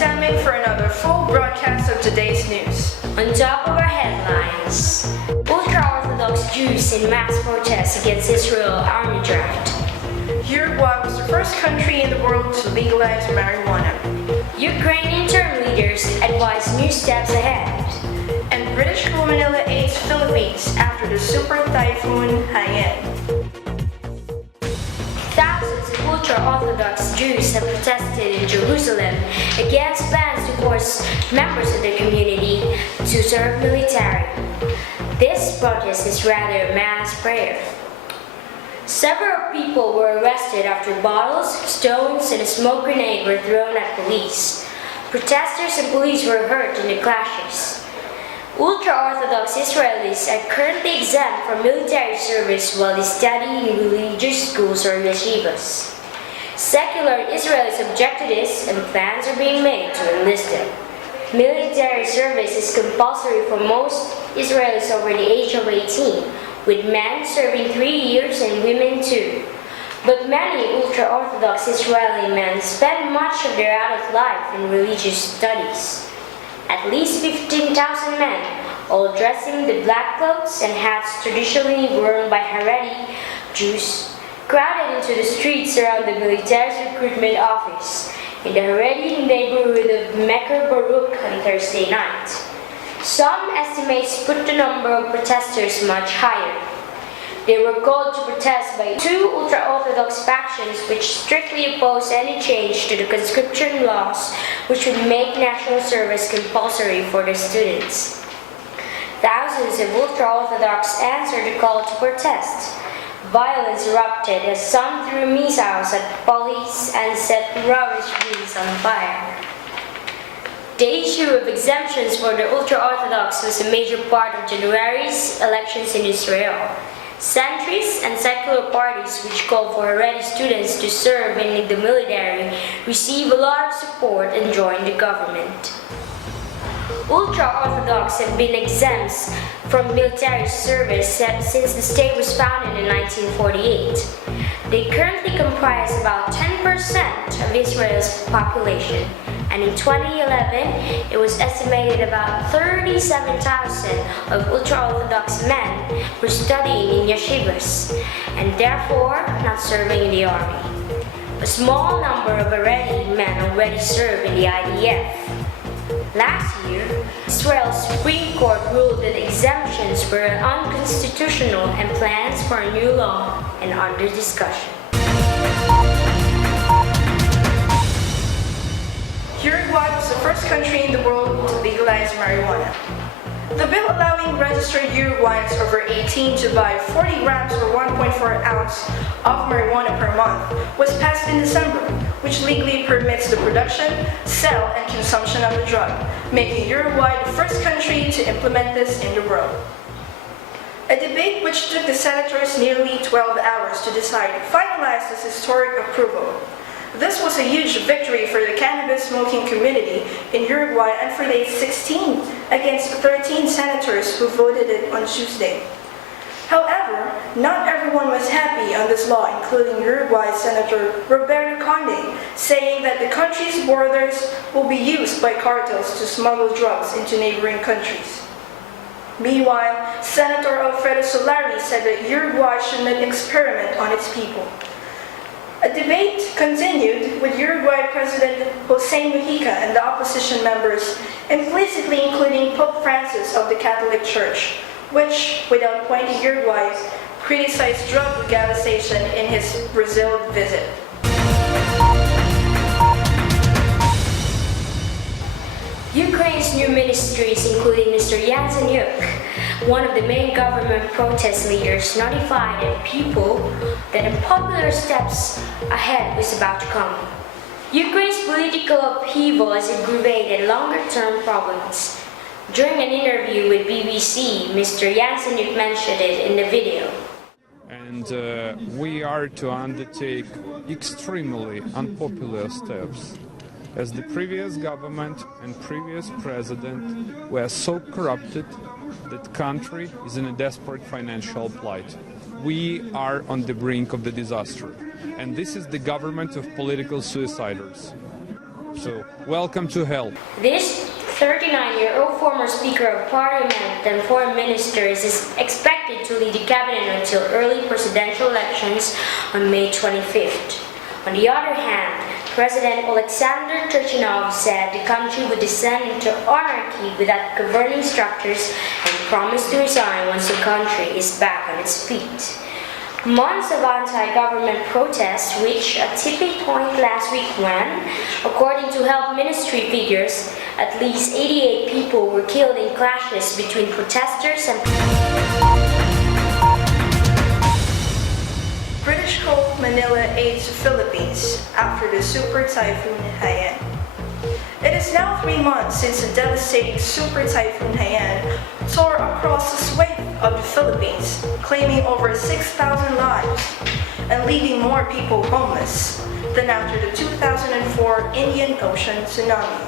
standing for another full broadcast of today's news. On top of our headlines, ultra-Orthodox Jews in mass protest against Israel army draft. Uruguay was the first country in the world to legalize marijuana. Ukrainian term leaders advise new steps ahead. And British Manila aids Philippines after the super typhoon HAIYAN. Thousands of ultra-Orthodox Jews have protested in Jerusalem against plans to force members of their community to serve military. This protest is rather a mass prayer. Several people were arrested after bottles, stones, and a smoke grenade were thrown at police. Protesters and police were hurt in the clashes. Ultra-Orthodox Israelis are currently exempt from military service while they study in religious schools or yeshivas. Secular Israelis object to this, and plans are being made to enlist them. Military service is compulsory for most Israelis over the age of 18, with men serving 3 years and women 2. But many ultra-Orthodox Israeli men spend much of their adult life in religious studies. At least 15,000 men, all dressing the black clothes and hats traditionally worn by Haredi Jews, crowded into the streets around the military recruitment office in the Haredi neighborhood of Mecca Baruch on Thursday night. Some estimates put the number of protesters much higher. They were called to protest by 2 ultra-Orthodox factions which strictly oppose any change to the conscription laws which would make national service compulsory for their students. Thousands of ultra-Orthodox answered the call to protest. Violence erupted as some threw missiles at police and set rubbish bins on fire. The issue of exemptions for the ultra-Orthodox was a major part of January's elections in Israel. Centrists and secular parties which call for Haredi students to serve in the military receive a lot of support and join the government. Ultra-Orthodox have been exempt from military service since the state was founded in 1948. They currently comprise about 10% of Israel's population, and in 2011, it was estimated about 37,000 of ultra-Orthodox men were studying in yeshivas, and therefore not serving in the army. A small number of Haredi men already serve in the IDF. Last year, Israel's Supreme Court ruled that exemptions were unconstitutional and plans for a new law are under discussion. Uruguay was the first country in the world to legalize marijuana. The bill allowing registered Uruguayans over 18 to buy 40 grams or 1.4 ounce of marijuana per month was passed in December, which legally permits the production, sale, and consumption of the drug, making Uruguay the first country to implement this in the world. A debate which took the senators nearly 12 hours to decide finalized this historic approval. This was a huge victory for the cannabis smoking community in Uruguay and for the 16 against 13 senators who voted it on Tuesday. However, not everyone was happy on this law, including Uruguay Senator Roberto Conde, saying that the country's borders will be used by cartels to smuggle drugs into neighboring countries. Meanwhile, Senator Alfredo Solari said that Uruguay should not experiment on its people. A debate continued with Uruguay President Jose Mujica and the opposition members, implicitly including Pope Francis of the Catholic Church, which, without pointing Uruguay, criticized drug legalization in his Brazil visit. Ukraine's new ministries, including Mr. Yatsenyuk, one of the main government protest leaders, notified the people that unpopular steps ahead was about to come. Ukraine's political upheaval has aggravated longer-term problems. During an interview with BBC, Mr. Yatsenyuk mentioned it in the video. And we are to undertake extremely unpopular steps, as the previous government and previous president were so corrupted that the country is in a desperate financial plight. We are on the brink of the disaster, and this is the government of political suiciders. So welcome to hell. This 39-year-old former Speaker of Parliament and Foreign Minister is expected to lead the cabinet until early presidential elections on May 25th. On the other hand, President Alexander Turchinov said the country would descend into anarchy without governing structures and promised to resign once the country is back on its feet. Months of anti-government protests reached a tipping point last week when, according to Health Ministry figures, at least 88 people were killed in clashes between protesters and British coal Manila aids Philippines after the super typhoon Haiyan. It is now 3 months since the devastating super typhoon Haiyan tore across the swathe of the Philippines, claiming over 6,000 lives and leaving more people homeless than after the 2004 Indian Ocean tsunami.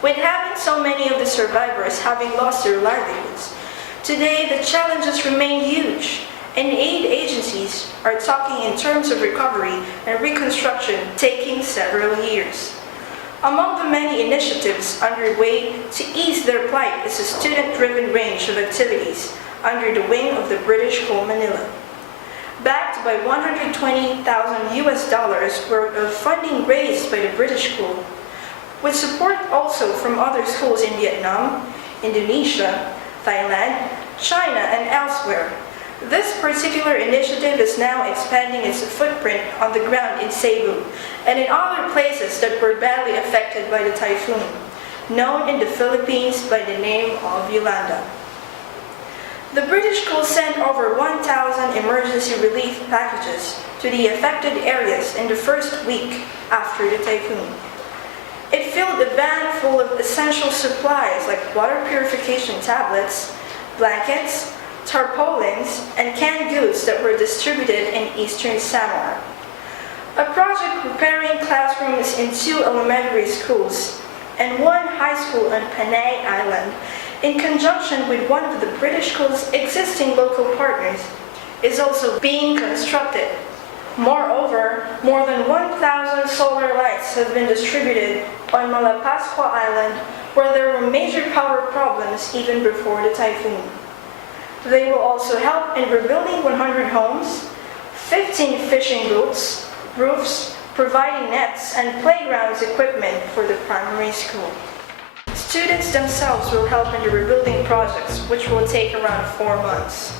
With having so many of the survivors having lost their livelihoods, today the challenges remain huge, and aid agencies are talking in terms of recovery and reconstruction taking several years. Among the many initiatives underway to ease their plight is a student-driven range of activities under the wing of the British Coal Manila. Backed by $120,000 worth of funding raised by the British School, with support also from other schools in Vietnam, Indonesia, Thailand, China, and elsewhere. This particular initiative is now expanding its footprint on the ground in Cebu and in other places that were badly affected by the typhoon, known in the Philippines by the name of Yolanda. The British School sent over 1,000 emergency relief packages to the affected areas in the first week after the typhoon. It filled a van full of essential supplies like water purification tablets, blankets, tarpaulins, and canned goods that were distributed in eastern Samar. A project preparing classrooms in 2 elementary schools and 1 high school on Panay Island, in conjunction with one of the British School's existing local partners, is also being constructed. Moreover, more than 1,000 solar lights have been distributed on Malapascua Island, where there were major power problems even before the typhoon. They will also help in rebuilding 100 homes, 15 fishing boats, roofs, providing nets and playgrounds equipment for the primary school. Students themselves will help in the rebuilding projects, which will take around 4 months.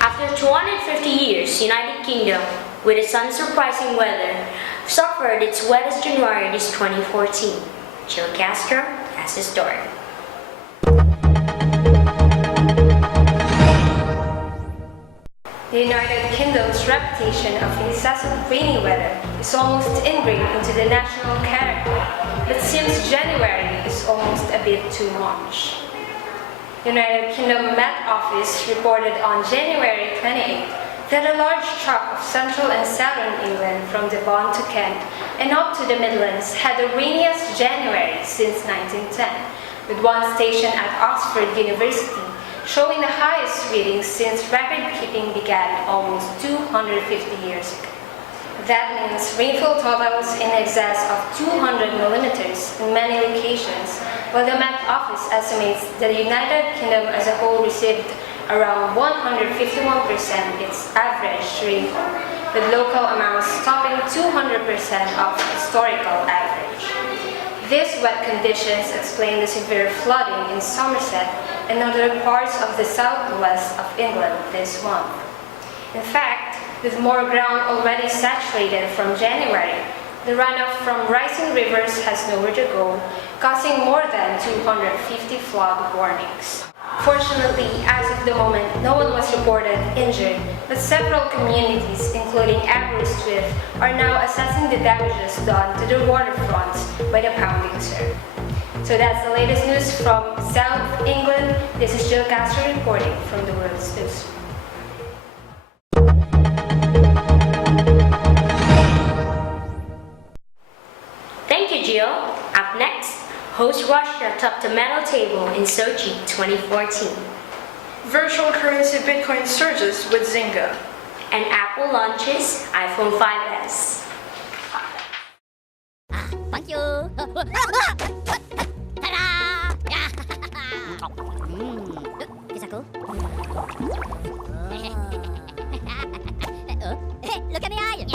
After 250 years, United Kingdom, with its unsurprising weather, suffered its wettest January this 2014. Jill Castro has the story. The United Kingdom's reputation of incessant rainy weather is almost ingrained into the national character, but since January is almost a bit too much. United Kingdom Met Office reported on January 28 that a large tract of central and southern England from Devon to Kent and up to the Midlands had the rainiest January since 1910, with one station at Oxford University showing the highest readings since record-keeping began almost 250 years ago. That means rainfall totals in excess of 200 millimeters in many locations, while the Met Office estimates that the United Kingdom as a whole received around 151% its average rainfall, with local amounts topping 200% of historical average. These wet conditions explain the severe flooding in Somerset and other parts of the southwest of England this month. In fact, with more ground already saturated from January, the runoff from rising rivers has nowhere to go, causing more than 250 flood warnings. Fortunately, as of the moment, no one was reported injured, but several communities, including Aberystwyth, are now assessing the damages done to their waterfronts by the pounding surf. So that's the latest news from South England. This is Jill Castro reporting from the World's News. Thank you, Jill. Up next, host Russia topped the medal table in Sochi 2014. Virtual currency Bitcoin surges with Zynga. and Apple launches iPhone 5S. Thank you. Ta-da! Kiss ako? Look at the eye.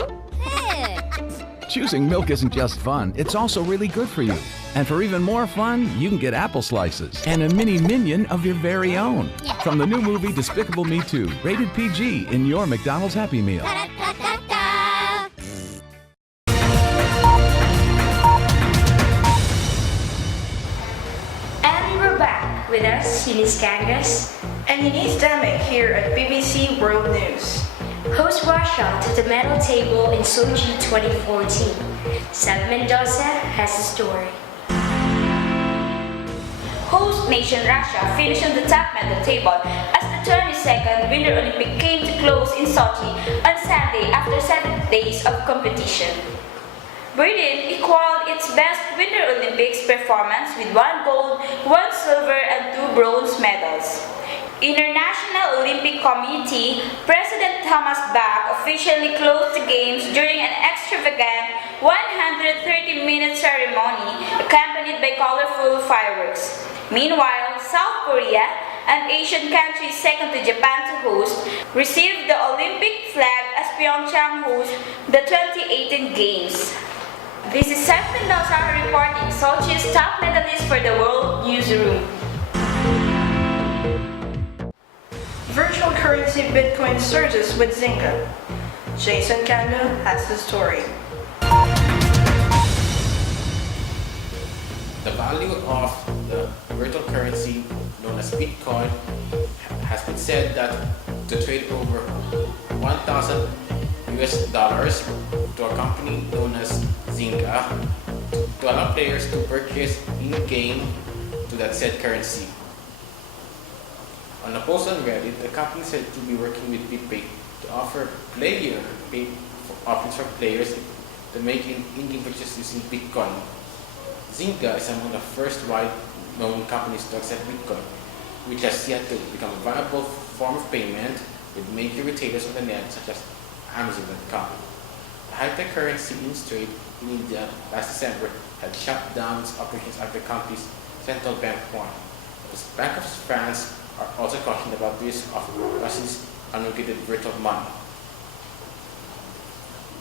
Choosing milk isn't just fun, it's also really good for you. And for even more fun, you can get apple slices and a mini minion of your very own. From the new movie Despicable Me 2, rated PG in your McDonald's Happy Meal. And we're back with us, Eunice Kangas, And Eunice Damick here at BBC World News. host Russia to the medal table in Sochi 2014. Sam Mendoza has the story. Host nation Russia finished on the top medal table as the 22nd Winter Olympic came to close in Sochi on Sunday after 7 days of competition. Britain equaled its best Winter Olympics performance with 1 gold, 1 silver and 2 bronze medals. International Olympic Committee President Thomas Bach officially closed the Games during an extravagant 130-minute ceremony accompanied by colorful fireworks. Meanwhile, South Korea, an Asian country second to Japan to host, received the Olympic flag as Pyeongchang hosts the 2018 Games. This is Sam Mendoza reporting Sochi's top medalist for the World Newsroom. Virtual currency Bitcoin surges with Zynga. Jason Kando has the story. The value of the virtual currency known as Bitcoin has been said that to trade over $1,000 to a company known as Zynga to allow players to purchase in-game to that said currency. On a post on Reddit, the company said to be working with BitPay to offer player pay options for players to make in-game purchases using Bitcoin. Zynga is among the first wide-known companies to accept Bitcoin, which has yet to become a viable form of payment with major retailers on the net such as Amazon.com. The high-tech currency industry in India last December had shut down its operations after the country's central bank warned. The Bank of France are also cautioned about the risk of Russia's unregulated virtual money.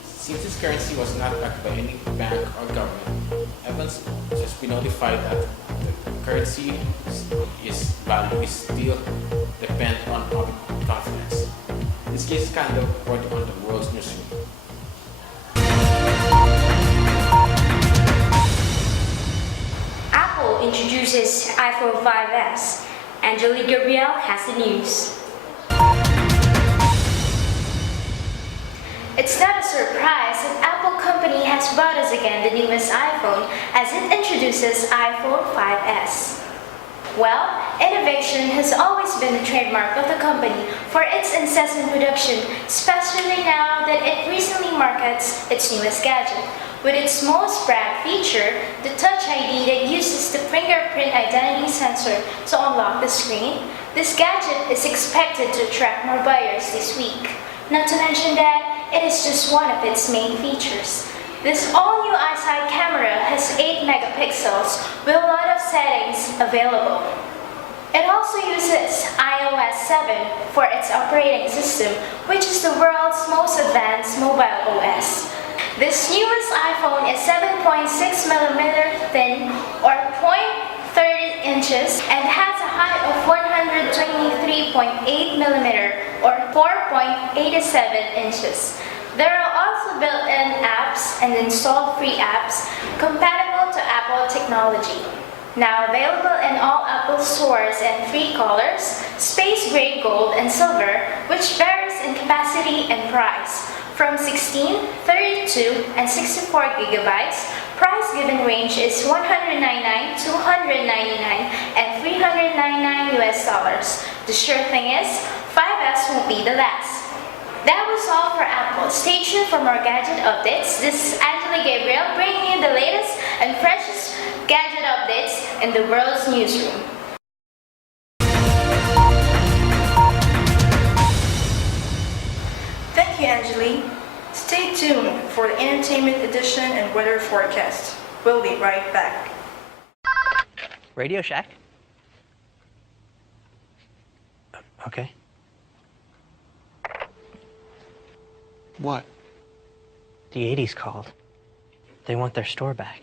Since this currency was not backed by any bank or government, Evans has been notified that the currency's value is still dependent on public confidence. This case is kind of reported on the World's Newsroom. Apple introduces iPhone 5S. Angelique Gabriel has the news. It's not a surprise that Apple company has brought us again the newest iPhone as it introduces iPhone 5S. Well, innovation has always been the trademark of the company for its incessant production, especially now that it recently markets its newest gadget. With its most brand feature, the Touch ID that uses the fingerprint identity sensor to unlock the screen, this gadget is expected to attract more buyers this week. Not to mention that it is just one of its main features. This all-new iSight camera has 8 megapixels with a lot of settings available. It also uses iOS 7 for its operating system, which is the world's most advanced mobile OS. This newest iPhone is 7.6mm thin or 0.30 inches and has a height of 123.8mm or 4.87 inches. There are also built-in apps and installed free apps compatible to Apple technology. Now available in all Apple stores in 3 colors, space gray, gold, and silver, which varies in capacity and price. From 16, 32, and 64 gigabytes, price given range is $199, $299, and $399 The sure thing is, 5S won't be the last. That was all for Apple. Stay tuned for more gadget updates. This is Angela Gabriel bringing you the latest and freshest gadget updates in the world's newsroom. Thank Thank you, Angeli. Stay tuned for the entertainment edition and weather forecast. We'll be right back. Radio Shack? Okay. What? The 80s called. They want their store back.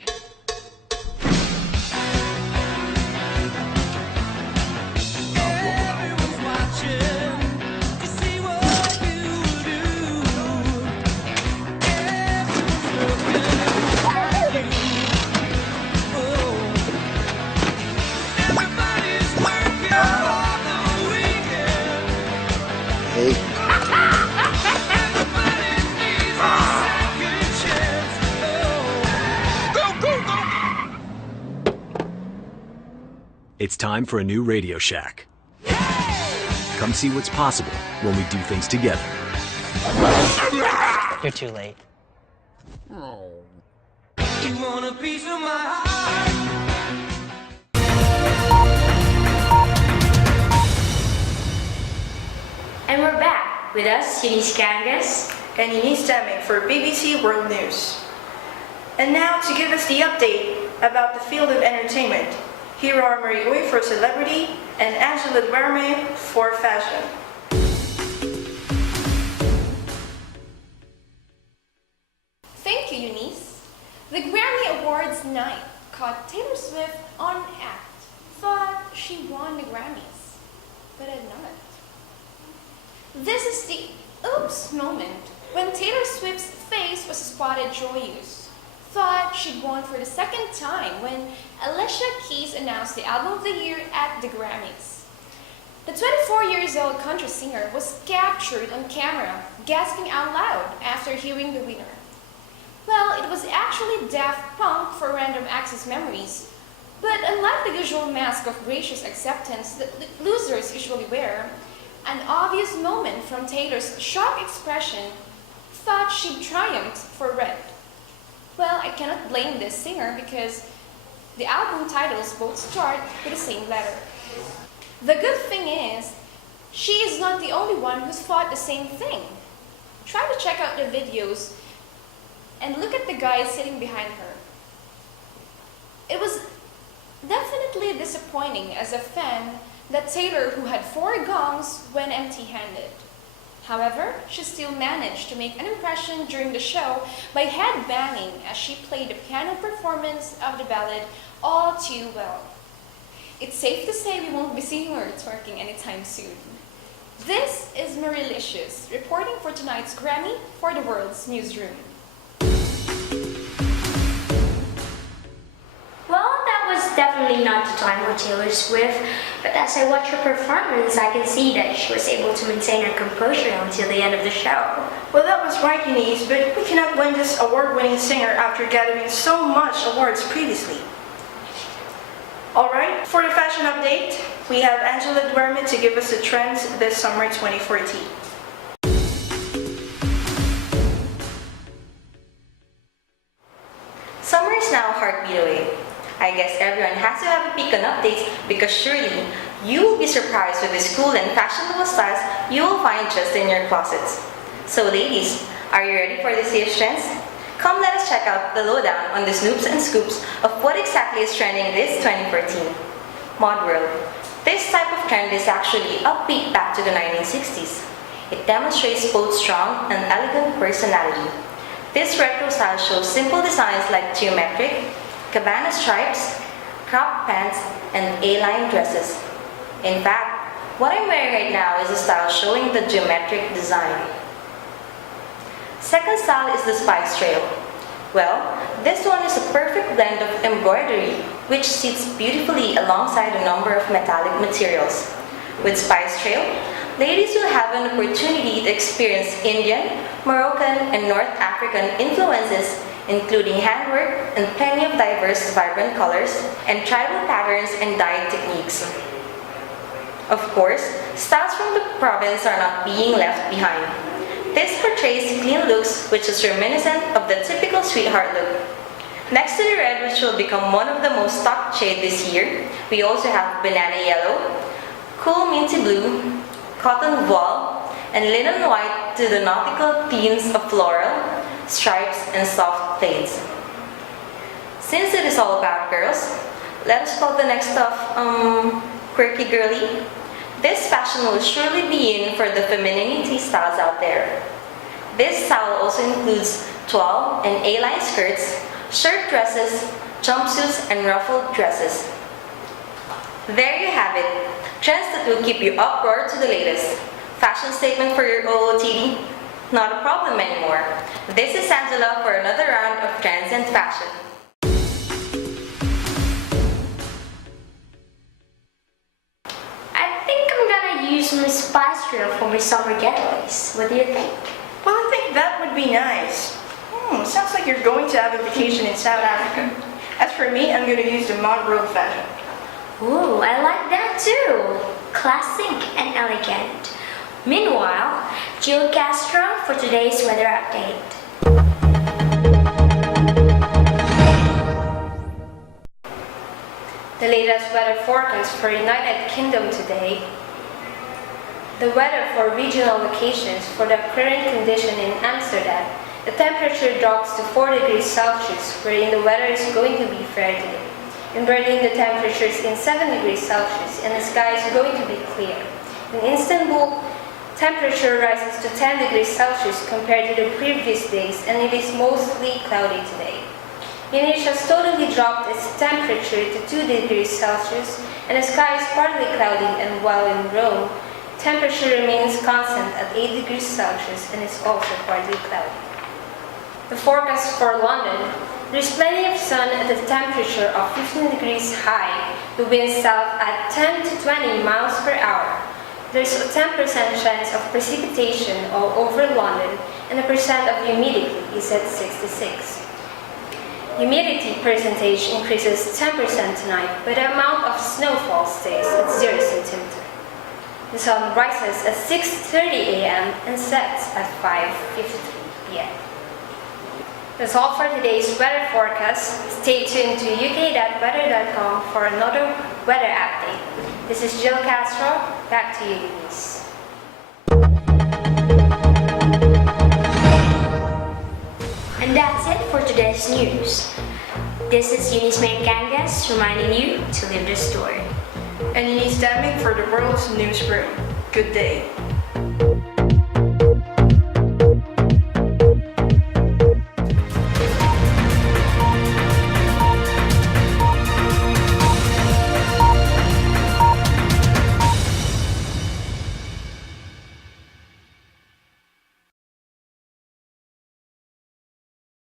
It's time for a new Radio Shack. Come see what's possible when we do things together. You're too late. Oh. You want a piece of my heart? And we're back with us, Eunice Kangas and Eunice Deming for BBC World News. And now to give us the update about the field of entertainment, here are URUGUAY for celebrity and Angela GRAMMY for fashion. Thank you, Eunice. The Grammy Awards night caught Taylor Swift on act. Thought she won the Grammys, but had not. This is the oops moment when Taylor Swift's face was spotted joyous. Thought she'd won for the second time when Alicia Keys announced the Album of the Year at the Grammys. The 24-year-old country singer was captured on camera, gasping out loud after hearing the winner. Well, it was actually Daft Punk for Random Access Memories, but unlike the usual mask of gracious acceptance that losers usually wear, an obvious moment from Taylor's shocked expression thought she'd triumphed for Red. Well, I cannot blame this singer because the album titles both start with the same letter. The good thing is, she is not the only one who's thought the same thing. Try to check out the videos and look at the guy sitting behind her. It was definitely disappointing as a fan that Taylor, who had 4 gongs, went empty-handed. However, she still managed to make an impression during the show by headbanging as she played the piano performance of the ballad All Too Well. It's safe to say we won't be seeing her twerking anytime soon. This is Marilicious, reporting for tonight's Grammy for the World's Newsroom. Well, that was definitely not the time for Taylor Swift, but as I watch her performance, I can see that she was able to maintain her composure until the end of the show. Well, that was right, Eunice, but we cannot blame this award-winning singer after gathering so much awards previously. Alright, for the fashion update, we have Angela GRAMMY to give us the trends this summer 2014. Summer is now a heartbeat away. I guess everyone has to have a peek on updates because surely you will be surprised with the cool and fashionable styles you will find just in your closets. So ladies, are you ready for this year's trends? Come let us check out the lowdown on the snoops and scoops of what exactly is trending this 2014. Mod World. This type of trend is actually upbeat back to the 1960s. It demonstrates both strong and elegant personality. This retro style shows simple designs like geometric, cabana stripes, cropped pants, and A-line dresses. In fact, what I'm wearing right now is a style showing the geometric design. Second style is the Spice Trail. Well, this one is a perfect blend of embroidery which sits beautifully alongside a number of metallic materials. With Spice Trail, ladies will have an opportunity to experience Indian, Moroccan, and North African influences, including handwork and plenty of diverse, vibrant colors and tribal patterns and dye techniques. Of course, styles from the province are not being left behind. This portrays clean looks which is reminiscent of the typical sweetheart look. Next to the red, which will become one of the most stocked shade this year, we also have banana yellow, cool minty blue, cotton voile, and linen white to the nautical themes of floral, stripes, and soft fades. Since it is all about girls, let us call the next stuff, quirky girly. This fashion will surely be in for the femininity styles out there. This style also includes 12 and A-line skirts, shirt dresses, jumpsuits, and ruffled dresses. There you have it, trends that will keep you uproar to the latest. Fashion statement for your OOTD? Not a problem anymore. This is Angela for another round of Trends and Fashion. I think I'm gonna use my spice reel for my summer getaways. What do you think? Well, I think that would be nice. Sounds like you're going to have a vacation in South Africa. As for me, I'm going to use the Mont Road fashion. Ooh, I like that too. Classic and elegant. Meanwhile, Jill Castro for today's weather update. The latest weather forecast for United Kingdom today. The weather for regional locations for the current condition in Amsterdam. The temperature drops to 4 degrees Celsius, wherein the weather is going to be fair today. In Berlin, the temperature is in 7 degrees Celsius and the sky is going to be clear. In Istanbul, temperature rises to 10 degrees Celsius compared to the previous days and it is mostly cloudy today. Munich has totally dropped its temperature to 2 degrees Celsius and the sky is partly cloudy, and while in Rome, temperature remains constant at 8 degrees Celsius and is also partly cloudy. The forecast for London, there is plenty of sun at a temperature of 15 degrees high, the wind south at 10 to 20 miles per hour. There is a 10% chance of precipitation all over London and the percent of humidity is at 66. Humidity percentage increases 10% tonight, but the amount of snowfall stays at 0 centimeter. The sun rises at 6:30 a.m. and sets at 5:53 p.m. That's all for today's weather forecast. Stay tuned to uk.weather.com for another weather update. This is Jill Castro. Back to you, Denise. And that's it for today's news. This is Eunice Mangangas reminding you to live the story. And Eunice Deming for the World's Newsroom. Good day.